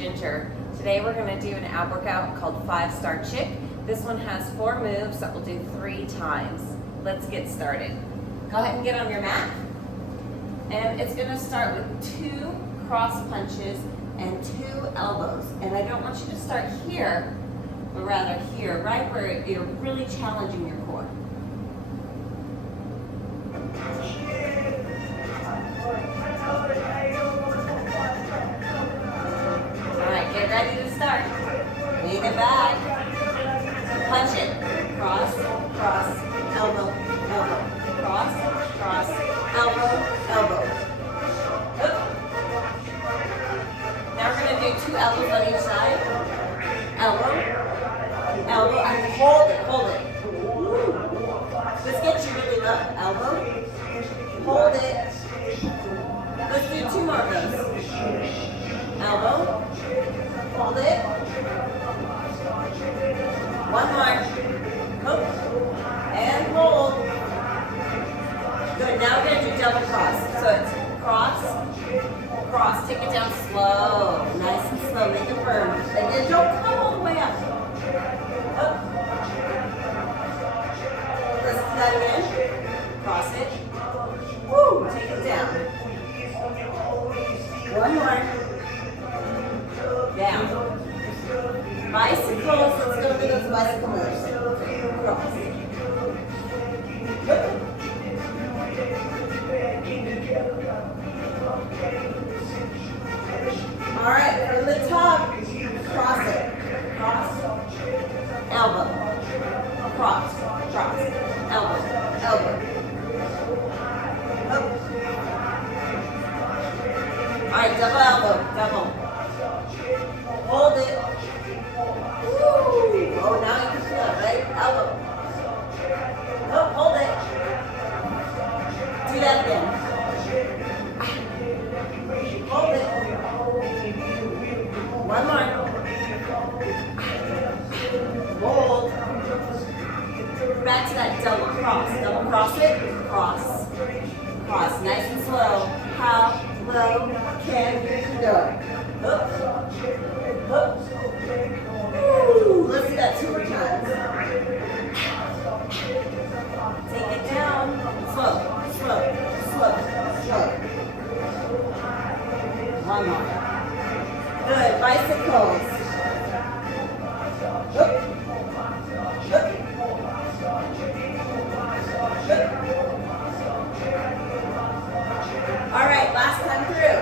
Ginger. Today we're going to do an ab workout called 5-Star Chick. This one has 4 moves that we'll do 3 times. Let's get started. Go ahead and get on your mat. And it's going to start with 2 cross punches and 2 elbows. And I don't want you to start here, but rather here, right where you're really challenging your core. Alright, get ready to start. Lean it back. Punch it. Cross, cross, elbow, elbow. Cross, cross, elbow, elbow. Oop. Now we're going to do 2 elbows on each side. Elbow, elbow, and hold it, hold it. This gets you really low. Elbow, hold it. Let's do 2 more of those. Elbow, hold it. 1 more. Hook, and hold. Good, now we're going to do double cross. So it's cross, cross, take it down slow. Nice and slow, make it firm. And then don't come all the way up. Up. Let's do that again. Cross it. Woo, take it down. 1 more. Down. Bicycles, let's go through those bicycle moves. Cross. Hook. All right, from the top, cross it. Cross, elbow, cross, cross, elbow, elbow. Up. All right, double elbow, double. Hold it. Woo. Oh, now you can feel it, right? Elbow. Oh, hold it. Do that again. Hold it. 1 more. Hold. Back to that double cross. Double cross it. Cross. Cross. Nice and slow. How low can you go? Hook. Hook. Woo. Let's do that 2 more times. Take it down. Slow. Slow. Slow. Slow. 1 more. Good. Bicycles. Hook. Hook. Hook. All right, last time through.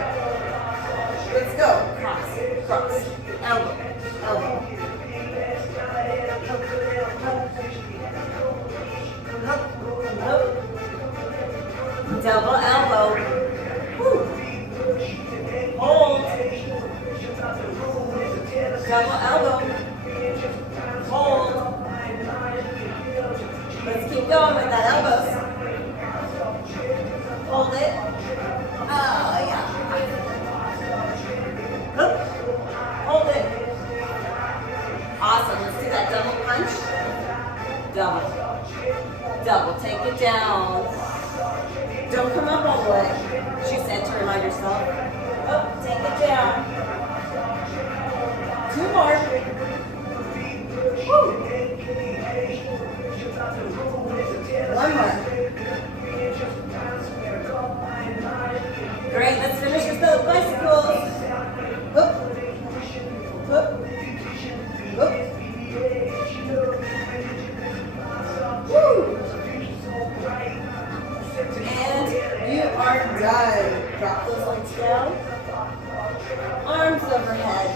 Let's go. Cross, cross, elbow, elbow. Hook, hook, hook, hook. Double elbow. Woo. Hold. Double elbow. Hold. Let's keep going with that elbows. Hold it. Oh, yeah. Hook. Hold it. Awesome. Let's do that double punch. Double. Double. Take it down. Don't come up all the way. She said to remind herself. Oh, take it down. 2 more. Woo. 1 more. Great, let's finish with those bicycles. Hook. Hook. Hook. Woo. And you are done. Drop those legs down. Arms overhead.